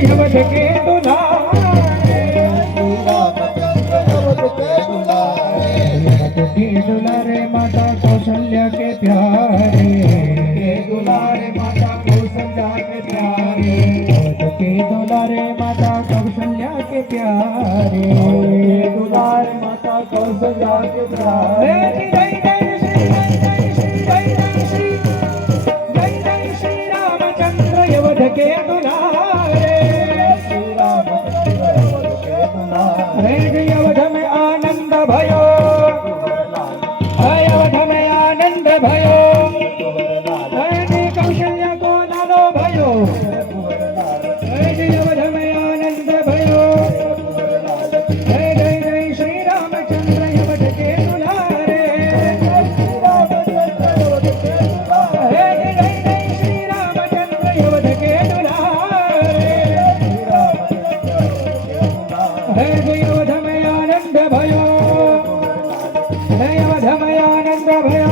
यवध के दुलारे, यवध के दुलारे माता कौशल्या के प्यारे, दुलारे माता कौशल्या के प्यारे, यवध के दुलारे माता कौशल्या के प्यारे, दुलारे माता कौशल्या के प्यारे। जय जय श्री जय जय श्री जय जय श्री रामचंद्र यवध के दुलारे, श्री रामचंद्र यवध के दुलारे। यवध में आनंद भयो, यवध में आनंद भयो, कौशल्या को लालो भयो, यवध में आनंद भयो। जय जय जय श्री रामचंद्र यवध के दुलारे, जय जय श्री रामचंद्र यवध के दुलारे, यवध में आनंद भयो, यवध में आनंद भयो।